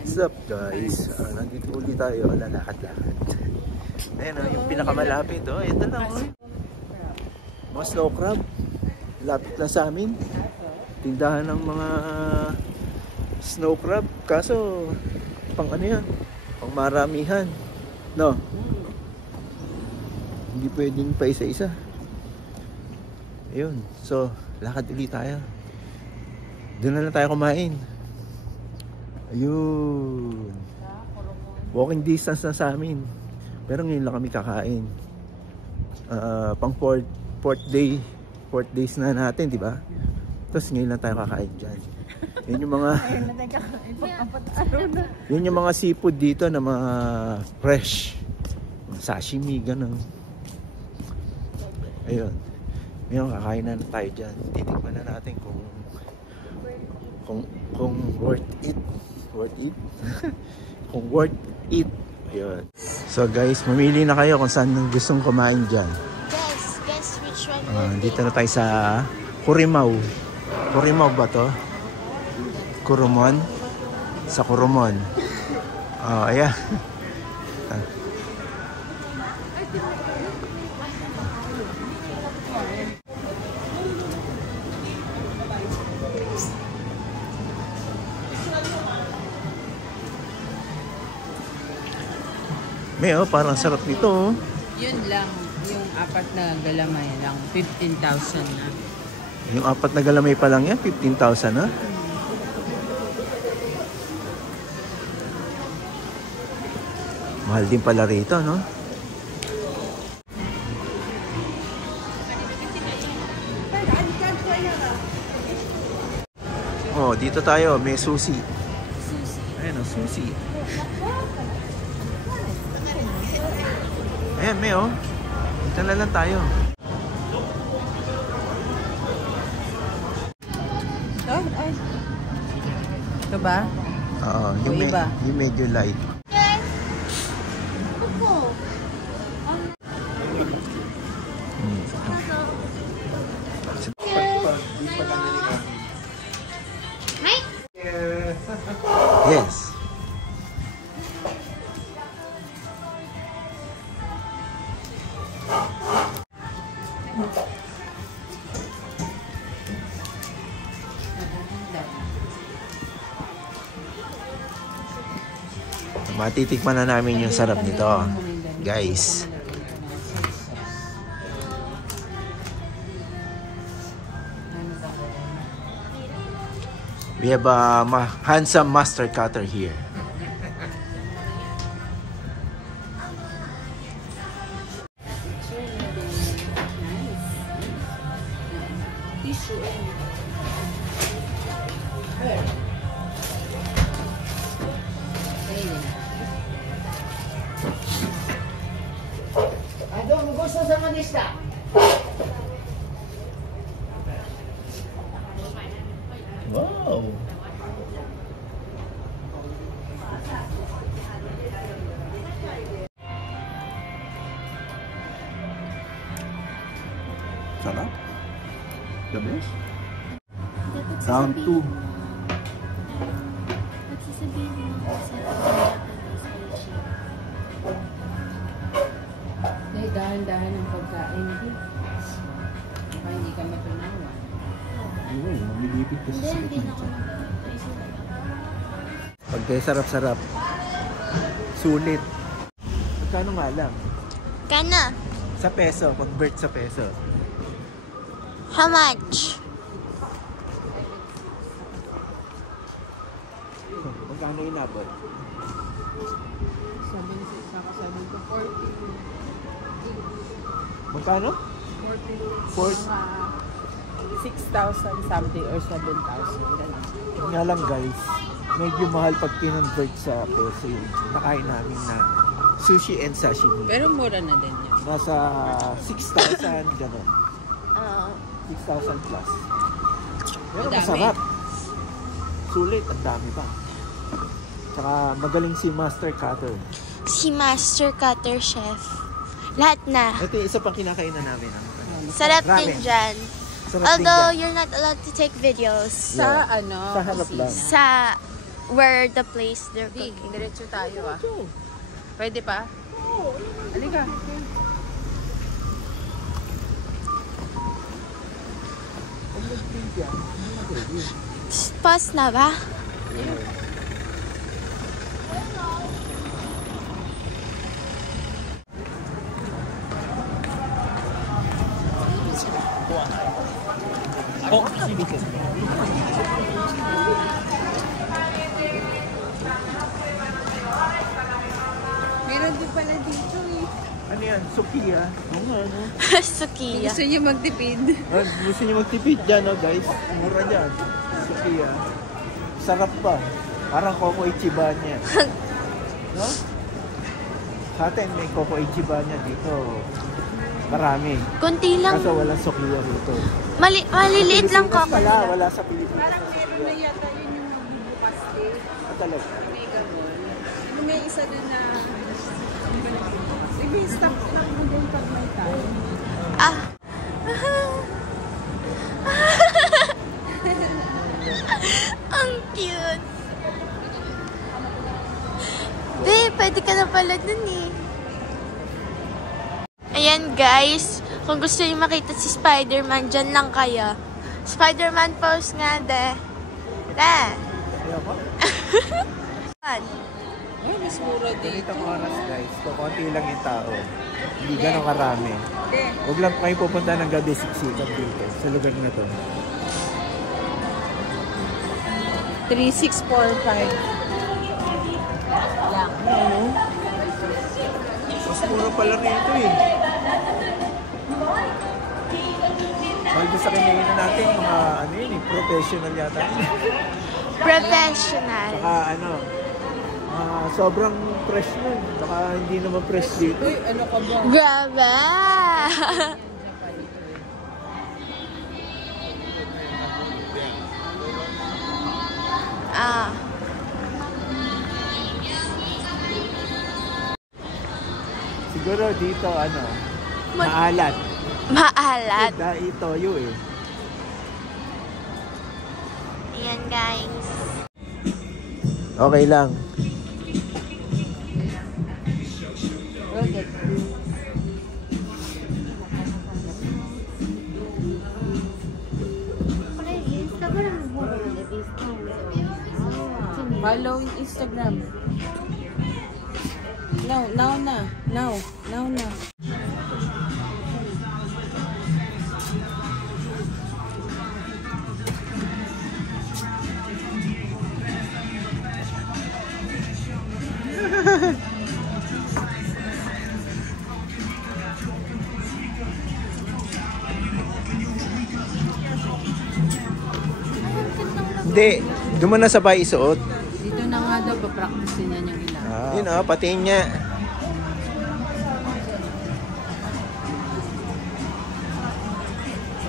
What's up guys? Nandito ulit tayo, lalakad-lakad. Ayan o, yung pinakamalapit o. Ito lang o. Mga snow crab. Lapit lang sa amin. Tindahan ng mga snow crab. Kaso, pang ano yan? Pang maramihan. No? Hindi pwedeng pa isa-isa. Ayun. So, lakad ulit tayo. Doon na lang tayo kumain. Ayun. Walking distance na sa amin. Pero ngayon lang kami kakain. Pang fourth days na natin, di ba? Tapos ngayon lang tayo kakain dyan. Yun yung mga yun yung mga seafood dito na mga fresh. Sashimi, gano'n. Ayun. Ngayon kakain na tayo dyan. Titikman na natin kung worth it. Worth it? Kung worth it. Ayun. So guys, mamili na kayo kung saan gustong kumain dyan. Guess which one. Dito na tayo sa Kurimau. Kurimau ba to? Kurumon? Sa Kurumon. Ayan. May parang sarap nito oh. Yun lang, yung apat na galamay lang, 15,000 na. Yung apat na galamay pa lang yan, 15,000 na? Mahal din pala rito, no? Oh, dito tayo, may sushi. Ayan o, sushi. Ayan, may oh. Dito na lang tayo. Oh, ay. Ito ba? Oo, yung medyo light. Yes. Matitikman na namin yung sarap nito, guys. We have a handsome master cutter here. Wow. Sarap. The best. Round 2. Dahan-dahan ang pagkain. Baka hindi ka matunawan. Ayun, mamilipit ka sa sakit nito. Pag kayo sarap-sarap, sulit. Magkano nga lang? Kana? Sa peso, convert sa peso. How much? Magkano inabot? 40. Magkano? 6,000 something or 7,000. Nga lang guys, medyo mahal pag kinonvert sa peso yun. Nakain namin na sushi and sashimi. Pero mura na din yun. Nasa 6,000 gano'n. 6,000 plus. Pero Madami. masarap. Sulit, ang dami pa. Tsaka magaling si Master Cutter. Si Master Cutter Chef. Lahat na. Ito yung isa pang kinakainan namin. Sarap Ramen. din dyan. Sarap din Although dyan. you're not allowed to take videos. Sa ano? Sa harap lang. Sa where the place they're Di, cooking. diretso tayo ah. Pwede pa? Oo. Halika. Pause na ba? Meron din pala dito eh. Ano yan? Sukiya. Oo nga, ano? Sukiya. Gusto niyo magtipid? Gusto niyo magtipid dyan, no, guys? Mura dyan. Sukiya. Sarap pa. Parang Coco Ichiban niya. No? Sa atin, may Coco Ichiban niya dito. Marami. Kunti lang. Kaso walang sukiya dito. Maliliit lang ka. Wala sa Pilipinas. Parang meron na yata yun yung magbubukas din. Talaga. May gano'n. Ano may isa doon na... Sige, stop lang mo doon pag may tayo. Ah. Ang cute. Babe, pwede ka na pala dun eh. Ayan guys, kung gusto niyo makita si Spider-Man, dyan lang kayo. Spider-Man pose nga, de. Da. Ay, mas mura dito. Ganitong oras, guys. Konti lang yung tao. Hindi ganun karami. Okay. Huwag lang kayo pupunta ng gabi siksikan dito sa lugar na to. 3645. Lang. Ano? Mas mura pala nito eh. Mahal din sa kinainan natin, mga ano yun eh, professional yata. Professional. Saka ano, sobrang fresh nun. Saka hindi naman fresh dito. Uy, ano ka ba? Grabe! Ah. Siguro dito ano, maalat. Maalat. Dahil toyo eh. Ayan guys. Okay lang. Follow Instagram. Now na. Hindi, doon mo na sabay isuot. Dito na nga daw, papractice niya yung ilang. Yun o, pati niya.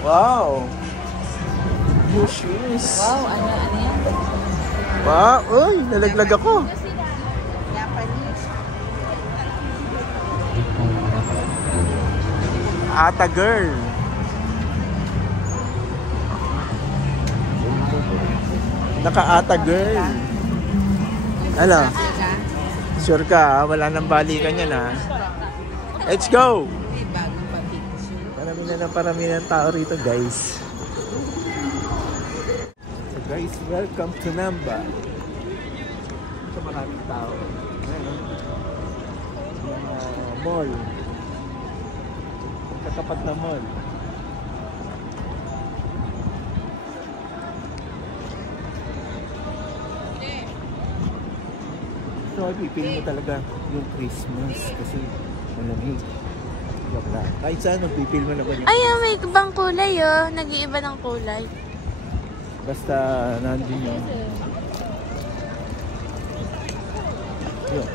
Wow! New shoes. Wow, ano yan? Wow! Uy, nalaglag ako. Japanese. Ata girl. Naka-ata girl. Ano? Sure ka ha? Wala nang balikan yan ha? Let's go! May bagong pa-picture. Parami ng tao rito guys. So guys, welcome to Namba. Ito maraming tao. Ayan, mall. Katapat na mall. So, pipili mo talaga yung Christmas kasi malamig. Joke lang. Kahit saan, pipili mo na ba yung Ay, may ibang kulay oh. Nag-iiba ng kulay. basta nandun yun. Yun.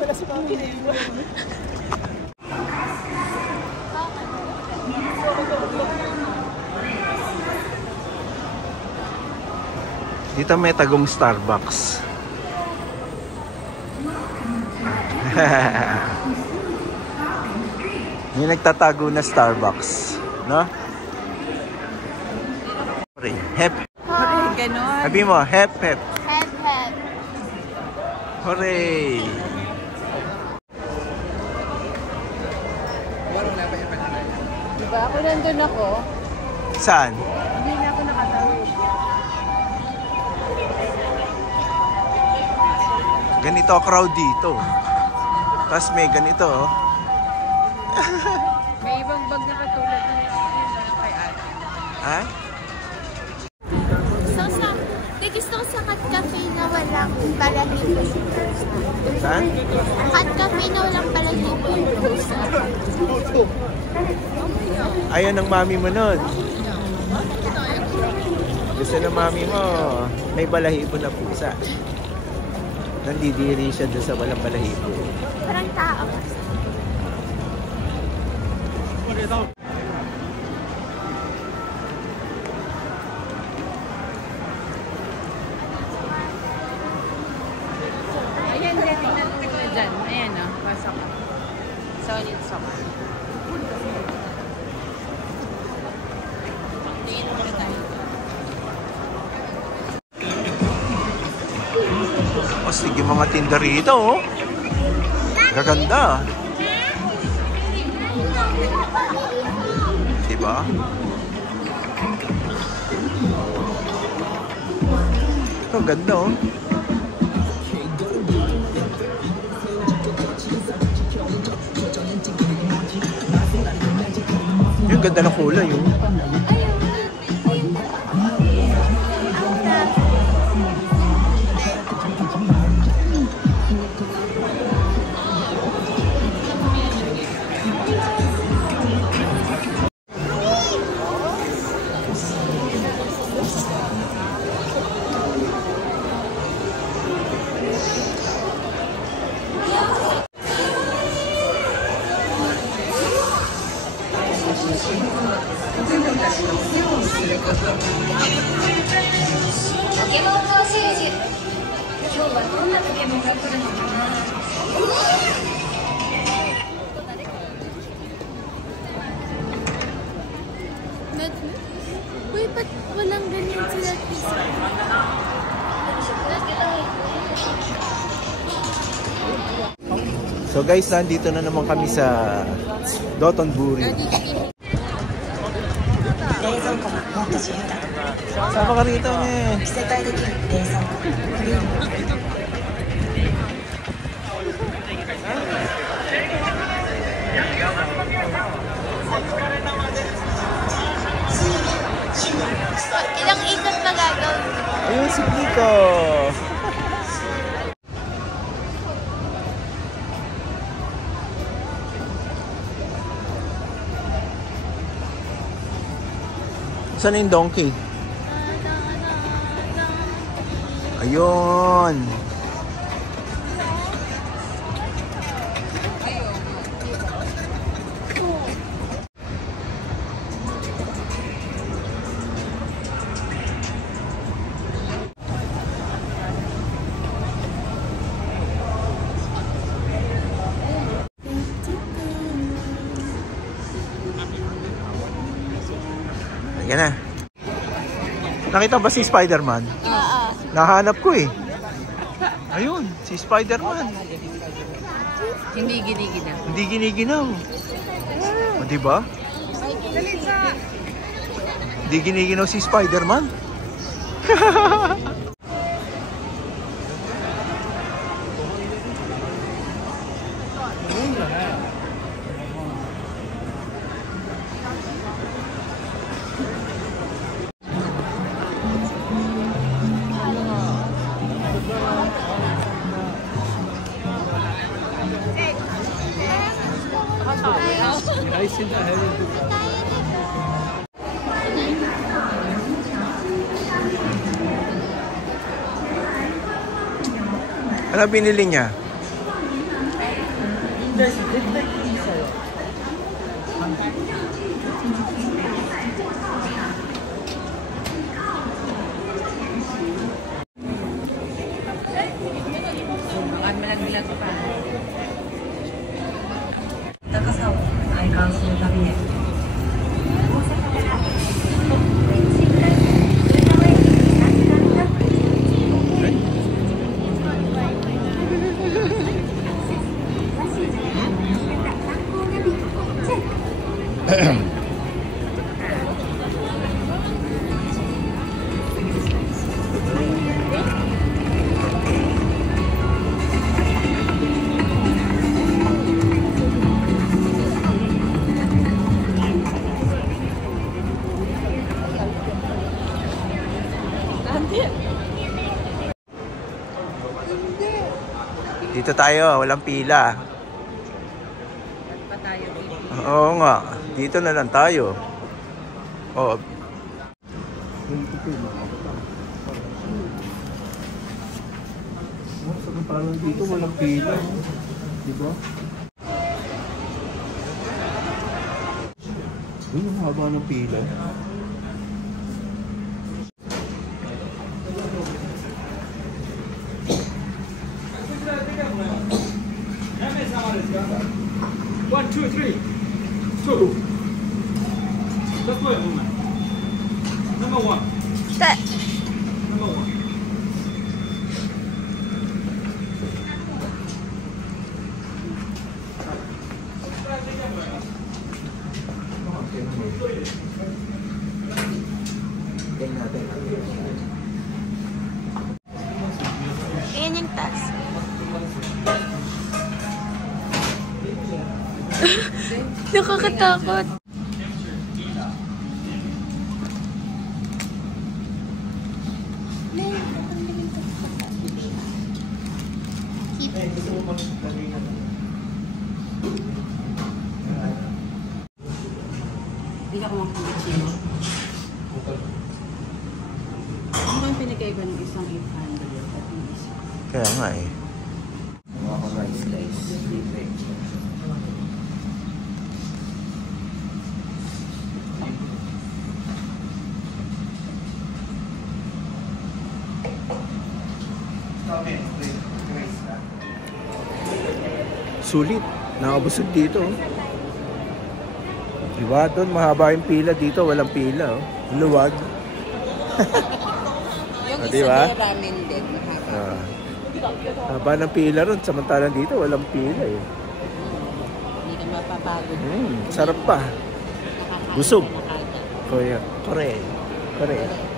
Wala si Mami na yun. Dito may tagong Starbucks. May nagtatago na Starbucks, no? Hep. Hooray, ganon. Sabi mo, hep, hep. Hep, hep. Hooray! Diba? Ako nandun ako. Saan? Hindi na ako nakatawid. Ganito crowd dito. Tapos may ganito, oh. May ibang bag na katulad na yun kay ate. Ha? Gusto ko sa Cat Cafe na walang balahibo yung pusa. Saan? Cat Cafe na walang balahibo yung pusa. Ayaw ng mami mo nun. Gusto ng mami mo, may balahibo na pusa. Nandidiri siya doon sa walang balahibo. Parang tao kasi. Ayan, tingnan mo na dyan. Ayan o, pasok ka. Solid sock. Tingin mo na tayo. O sige mga tinda rito, oh. Gaganda. Diba? Ito, ganda, oh. Yung ganda ng kulay, oh. Uy, ba't walang ganyan sila? So guys, nandito na naman kami sa Dotonbori. Sama ka rito, eh. Ilang ikot na gagawin? Ayun si Kiko. Saan yung donkey? Ayun. Yan na. Nakita ba si Spider-Man? Oo. Nahanap ko, eh. Ayun, si Spider-Man. Hindi giniginaw. Hindi giniginaw. O, diba? Hindi giniginaw si Spider-Man. Ano binili niya? Baka malaglag pa. 高さを体感する旅へ大阪から新幹線 Dito tayo, walang pila. Pa tayo dito. Oo nga, dito na lang tayo. Oh. Parang dito walang pila. Di ba? Ang haba ng pila. One, two, three. Two. That's my movement. Number one. Te. Number one. Ayan yung taas. Nakakatakot. Hindi ka kumakulit sino. Ano ba yung pinigay ko ng isang 800 at least? Kaya nga eh. Sulit. Nakabusog dito. Oh. Diba? Doon mahaba yung pila. Dito walang pila. Oh. Luwag. Yung isa diba? doon ramen din. Mahaba. Haba ng pila ron. Samantalang dito walang pila eh. Hindi ka mapapagod. Sarap pa. Nakakain Busog. ka na kagad. Correct.